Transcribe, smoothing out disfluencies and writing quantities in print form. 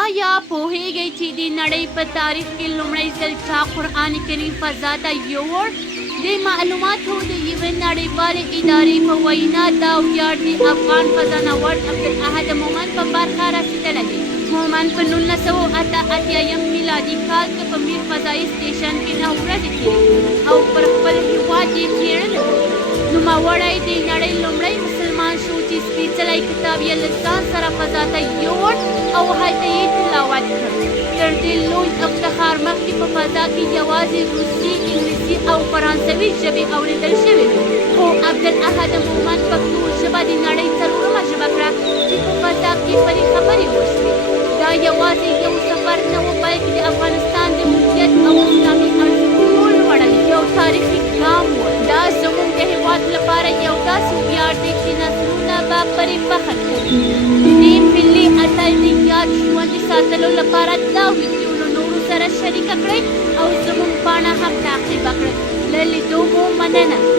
آیا پوهیږئ چې د نړۍ په تاریخ کې لومړی ځل چا قرآن کریم فضا ته یووړ؟ د معلوماتو د یوې نړیوالې ادارې په وینا دا ویاړ د افغان فضانورد عبدالاحد مومند په برخه رسېدلی دی. مومند په 1988 میلادي کال کې په میر فضایي سټیشن کې 9 ورځې تېرې او پر خپل هېواد یې څېړلی و. نوموړی د نړۍ لومړی مسلمان شو چې سپېڅلی کتاب یې له ځان سره فضا ته یووړ او هلته یې تلاوت کړ. تر دې لوی افتخار مخکې په فضا کې یوازې روسي، انګلیسي او فرانسوي ژبې اورېدل شوې وې، خو عبدالاحد مومند پښتو ژبه د نړۍ څلورمه ژبه کړه چې په فضا کې پرې خبرې وشوې. دا یوازې یو سفر نه و، بلکې د افغانستان د هویت او اسلامي ارزښتونو لوړل یو تاریخي ګام و. دا زموږ د هېواد لپاره یو داسې ویاړ دی چې نسلونه به پرې فخر کوي. د دې ملي اتل د یاد ژوندي ساتلو لپاره دا ویډیو له نورو سره شریکه کړئ او زموږ پاڼه هم